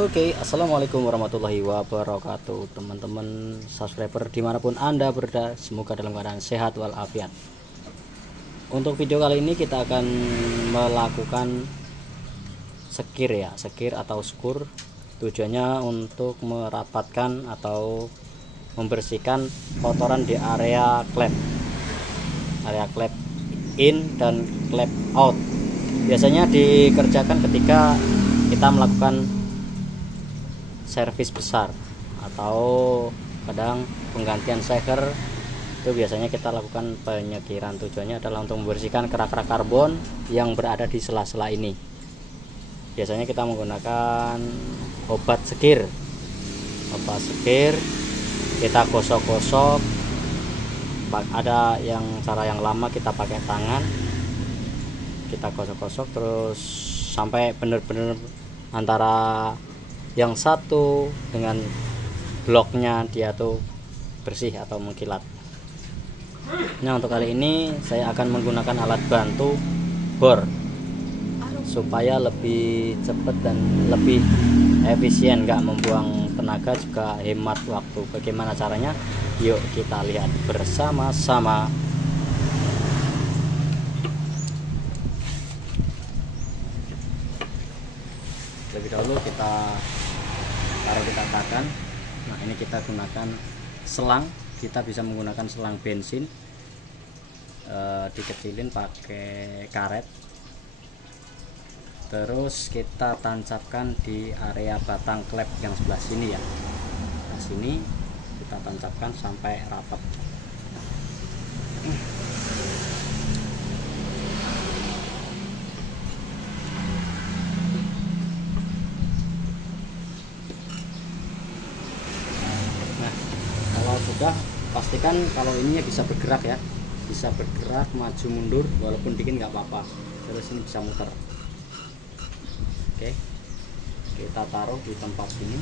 Oke, assalamualaikum warahmatullahi wabarakatuh, teman-teman subscriber dimanapun anda berada, semoga dalam keadaan sehat walafiat. Untuk video kali ini kita akan melakukan sekir ya, sekir atau skur. Tujuannya untuk merapatkan atau membersihkan kotoran di area klep in dan klep out. Biasanya dikerjakan ketika kita melakukan servis besar atau kadang penggantian seker, itu biasanya kita lakukan penyekiran. Tujuannya adalah untuk membersihkan kerak-kerak karbon yang berada di sela-sela ini. Biasanya kita menggunakan obat sekir, kita gosok-gosok. Ada yang cara yang lama kita pakai tangan, kita gosok-gosok terus sampai benar-benar antara yang satu dengan bloknya dia tuh bersih atau mengkilat. Nah, untuk kali ini saya akan menggunakan alat bantu bor supaya lebih cepat dan lebih efisien, nggak membuang tenaga, juga hemat waktu. Bagaimana caranya? Yuk kita lihat bersama-sama. Lebih dahulu kita taruh di tatakan. Nah, ini kita gunakan selang. Kita bisa menggunakan selang bensin, dikecilin pakai karet, terus kita tancapkan di area batang klep yang sebelah sini ya. Nah, sini kita tancapkan sampai rapat. Sudah, pastikan kalau ininya bisa bergerak ya, bisa bergerak maju mundur walaupun dikit nggak apa-apa. Terus ini bisa muter. Oke, kita taruh di tempat sini,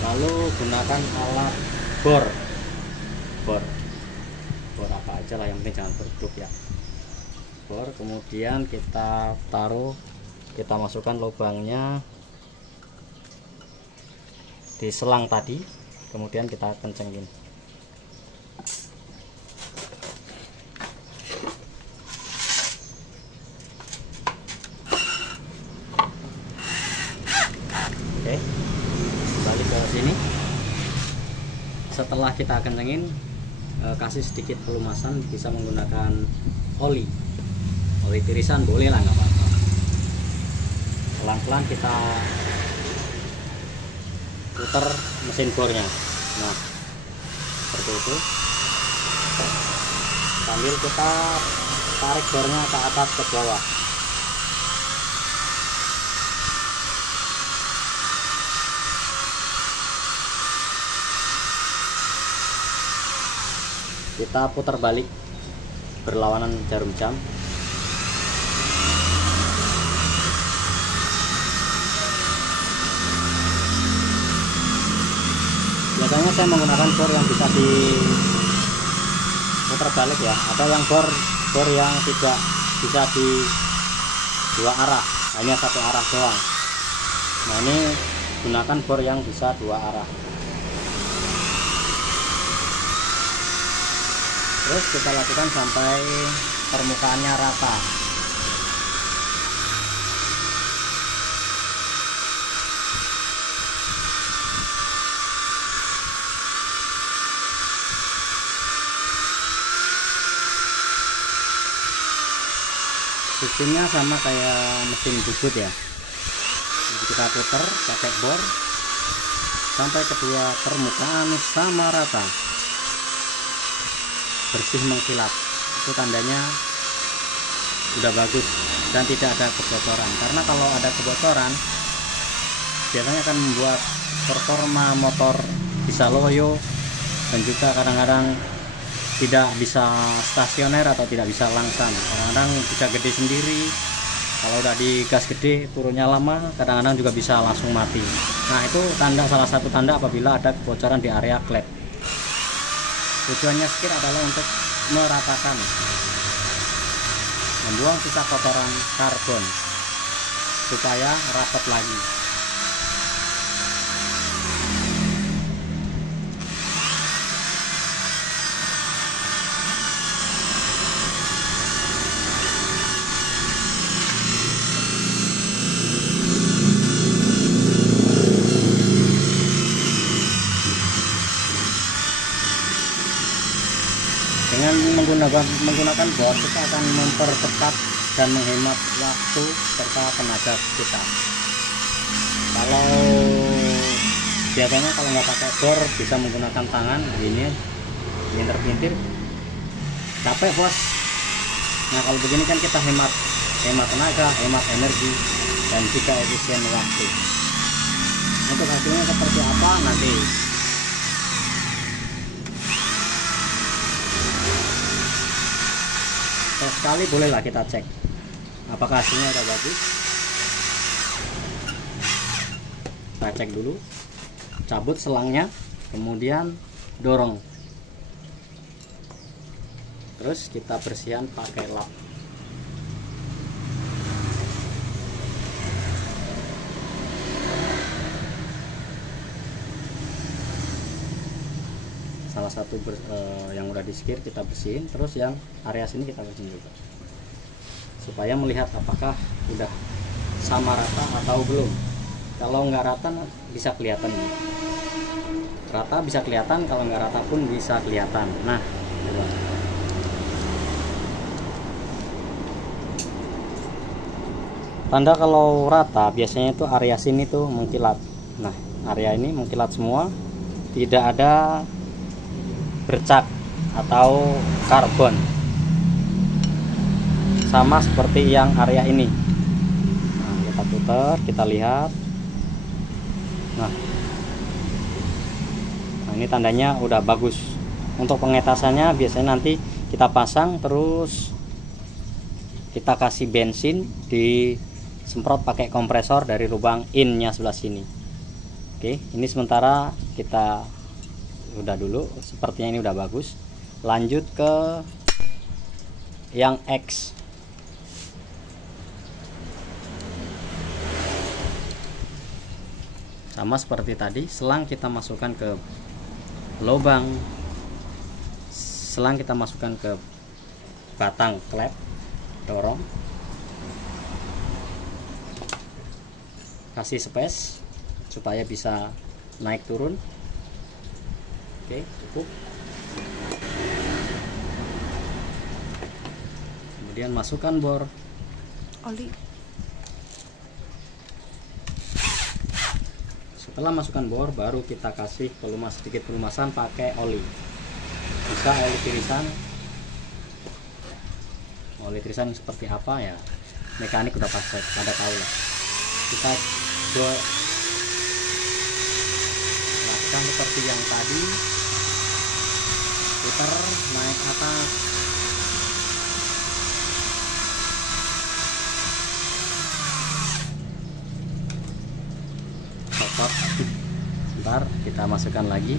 lalu gunakan alat bor apa aja lah, yang penting jangan berduk ya. Bor, kemudian kita taruh, kita masukkan lubangnya di selang tadi. Kemudian kita kencengin. Oke, balik ke sini. Setelah kita kencengin, kasih sedikit pelumasan, bisa menggunakan oli tirisan boleh lah, nggak apa-apa. Pelan-pelan kita putar mesin bornya. Nah, seperti itu, sambil kita tarik bornya ke atas ke bawah. Kita putar balik berlawanan jarum jam. Biasanya saya menggunakan bor yang bisa diputar balik ya, atau yang bor yang tidak bisa di dua arah, hanya satu arah doang. Nah, ini gunakan bor yang bisa dua arah. Terus kita lakukan sampai permukaannya rata. Sistemnya sama kayak mesin bubut ya. Jadi kita putar pakai bor sampai kedua permukaan sama rata, bersih mengkilat. Itu tandanya udah bagus dan tidak ada kebocoran. Karena kalau ada kebocoran biasanya akan membuat performa motor bisa loyo, dan juga kadang-kadang tidak bisa stasioner atau tidak bisa langsam. Kadang-kadang bisa gede sendiri. Kalau udah digas gede turunnya lama, kadang-kadang juga bisa langsung mati. Nah, itu salah satu tanda apabila ada kebocoran di area klep. Tujuannya sekir adalah untuk meratakan, membuang sisa kotoran karbon supaya rapat lagi. menggunakan bor, kita akan mempercepat dan menghemat waktu serta tenaga kita. Kalau biasanya kalau nggak pakai bor bisa menggunakan tangan gini, pinter-pinter, capek bos. Nah kalau begini kan kita hemat tenaga, hemat energi, dan juga efisien waktu. Untuk hasilnya seperti apa nanti sekali bolehlah kita cek apakah hasilnya udah bagus. Kita cek dulu, cabut selangnya, kemudian dorong, terus kita bersihkan pakai lap. Salah satu yang udah di skir kita bersihin, terus yang area sini kita bersihin juga supaya melihat apakah udah sama rata atau belum. Kalau nggak rata bisa kelihatan, rata bisa kelihatan, kalau nggak rata pun bisa kelihatan. Nah coba. Tanda kalau rata biasanya itu area sini tuh mengkilat. Nah area ini mengkilat semua, tidak ada bercak atau karbon, sama seperti yang area ini. Nah, kita putar, kita lihat. Nah ini tandanya udah bagus. Untuk pengetasannya biasanya nanti kita pasang, terus kita kasih bensin, disemprot pakai kompresor dari lubang innya sebelah sini. Oke, ini sementara kita udah dulu, sepertinya ini udah bagus. Lanjut ke yang X. Sama seperti tadi, selang kita masukkan ke lubang, selang kita masukkan ke batang klep, dorong, kasih space supaya bisa naik turun. Oke, cukup. Kemudian masukkan bor, oli. Setelah masukkan bor, baru kita kasih sedikit pelumasan pakai oli. Bisa oli tirisan. Oli tirisan seperti apa ya? Mekanik udah pasti pada tahu lah. Kita lakukan seperti yang tadi, putar naik atas. Stop. Ntar kita masukkan lagi.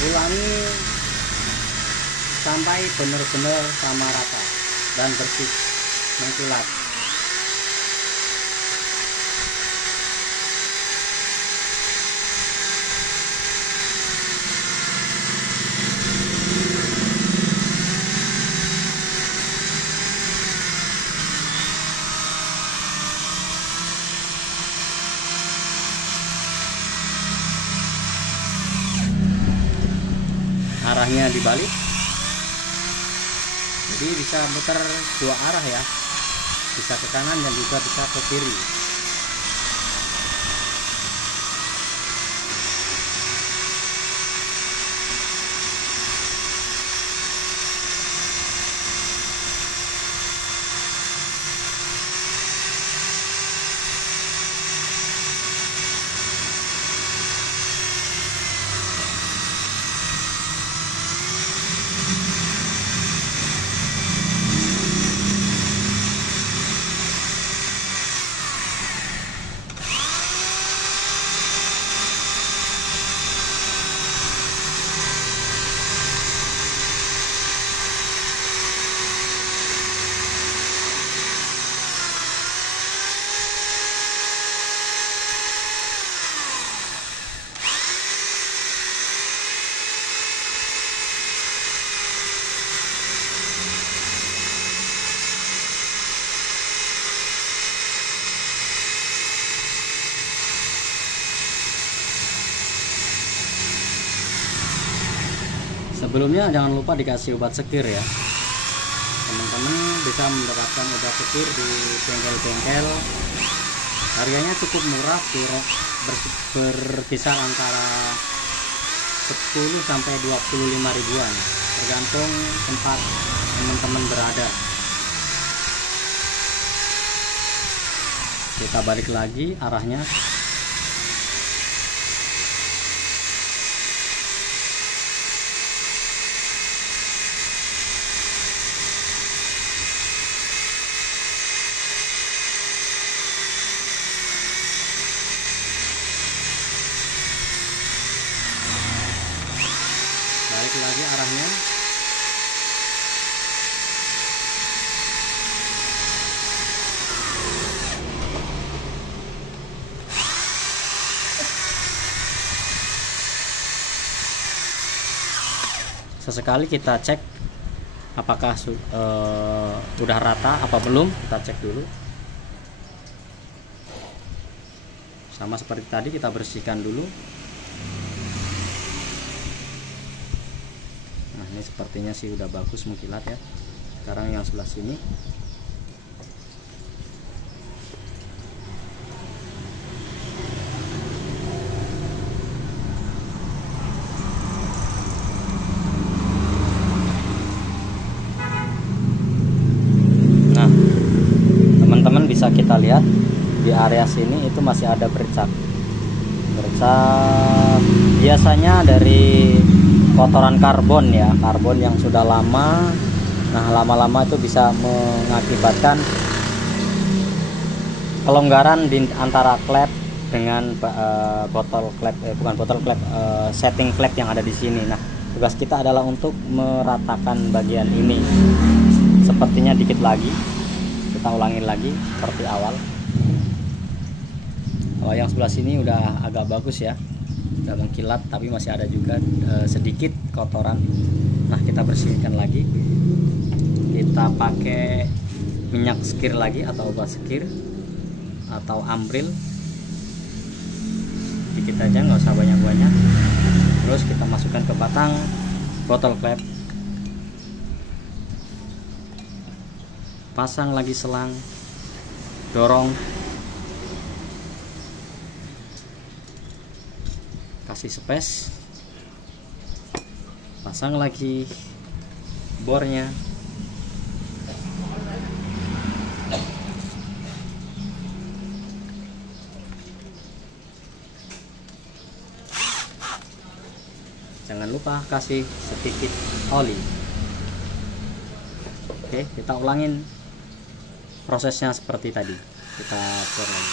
Ulangi sampai benar-benar sama rata dan bersih, mengkilat. Arahnya dibalik, jadi bisa muter dua arah ya, bisa ke kanan dan juga bisa ke kiri. Sebelumnya jangan lupa dikasih obat sekir ya. Teman-teman bisa mendapatkan obat sekir di bengkel-bengkel. Harganya cukup murah, berkisar antara 10 sampai 25 ribuan, tergantung tempat teman-teman berada. Kita balik lagi arahnya. Balik lagi arahnya. Sesekali kita cek apakah udah rata apa belum, kita cek dulu. Sama seperti tadi, kita bersihkan dulu. Nah, ini sepertinya sih udah bagus mengkilat ya. Sekarang yang sebelah sini. Nah, teman-teman bisa kita lihat di area sini itu masih ada bercak biasanya dari kotoran karbon ya, karbon yang sudah lama. Nah, lama-lama itu bisa mengakibatkan kelonggaran di antara klep dengan botol klep, bukan botol klep, setting klep yang ada di sini. Nah, tugas kita adalah untuk meratakan bagian ini. Sepertinya dikit lagi, kita ulangin lagi seperti awal. Kalau yang sebelah sini udah agak bagus ya, udah mengkilat, tapi masih ada juga sedikit kotoran. Nah, kita bersihkan lagi. Kita pakai minyak sekir lagi atau obat sekir atau ambril, sedikit aja, nggak usah banyak-banyak. Terus kita masukkan ke batang botol klep, pasang lagi selang, dorong, kasih space, pasang lagi bornya. Jangan lupa kasih sedikit oli. Oke, kita ulangin prosesnya seperti tadi. Kita bor lagi.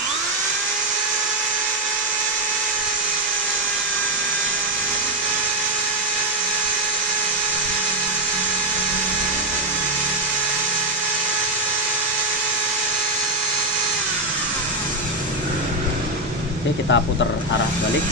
Oke, kita putar arah balik.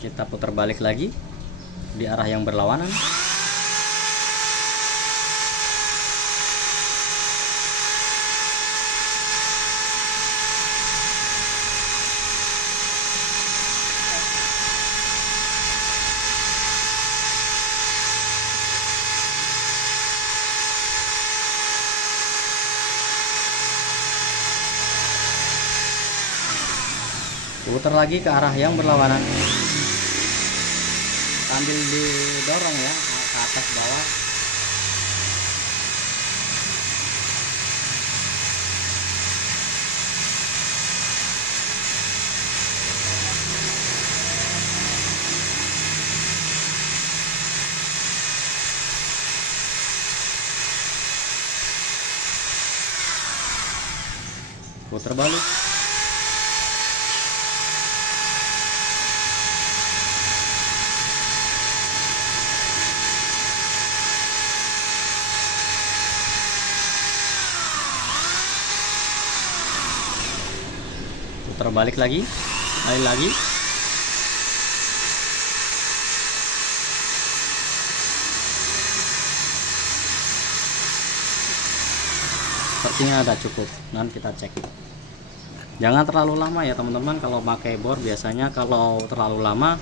Kita putar balik lagi di arah yang berlawanan. Putar lagi ke arah yang berlawanan, sambil didorong ya ke atas bawah. Putar balik. putar balik lagi, kali lagi. Sepertinya ada cukup. Nanti kita cek. Jangan terlalu lama ya teman-teman kalau pakai bor. Biasanya kalau terlalu lama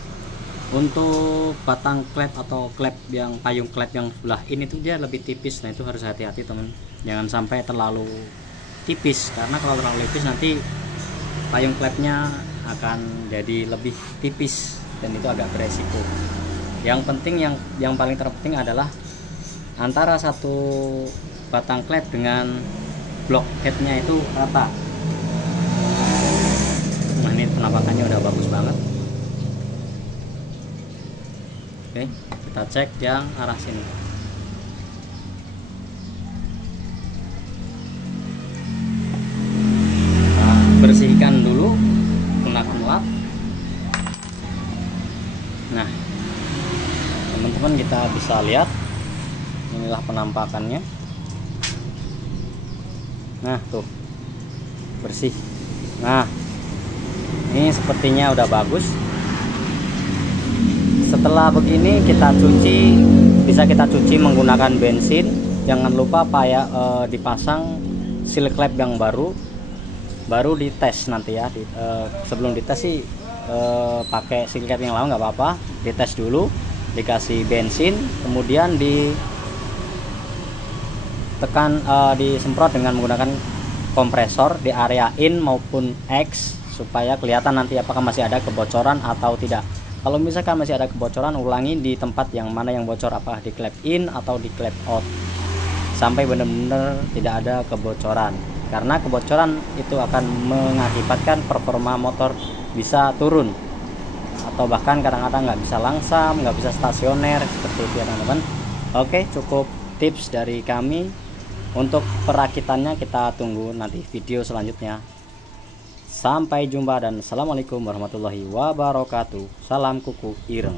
untuk batang klep atau klep yang payung klep yang sebelah ini tuh dia lebih tipis. Nah itu harus hati-hati teman, jangan sampai terlalu tipis, karena kalau terlalu tipis nanti payung klepnya akan jadi lebih tipis dan itu agak beresiko. Yang penting, yang paling terpenting adalah antara satu batang klep dengan blok headnya itu rata. Nah ini penampakannya udah bagus banget. Oke, kita cek yang arah sini. Nah, bersihkan dulu menggunakan lap. Nah teman-teman, kita bisa lihat inilah penampakannya. Nah tuh, bersih. Nah ini sepertinya udah bagus. Setelah begini kita cuci, bisa kita cuci menggunakan bensin. Jangan lupa dipasang seal klep yang baru dites nanti ya. Sebelum dites sih pakai seal klep yang lama nggak apa-apa, dites dulu, dikasih bensin, kemudian disemprot dengan menggunakan kompresor di area in maupun X supaya kelihatan nanti apakah masih ada kebocoran atau tidak. Kalau misalkan masih ada kebocoran, ulangi di tempat yang mana yang bocor, apakah di klep in atau di klep out, sampai benar-benar tidak ada kebocoran. Karena kebocoran itu akan mengakibatkan performa motor bisa turun, atau bahkan kadang-kadang nggak bisa langsam, nggak bisa stasioner seperti itu ya teman-teman. Oke, cukup tips dari kami. Untuk perakitannya kita tunggu nanti video selanjutnya. Sampai jumpa dan assalamualaikum warahmatullahi wabarakatuh. Salam kuku ireng.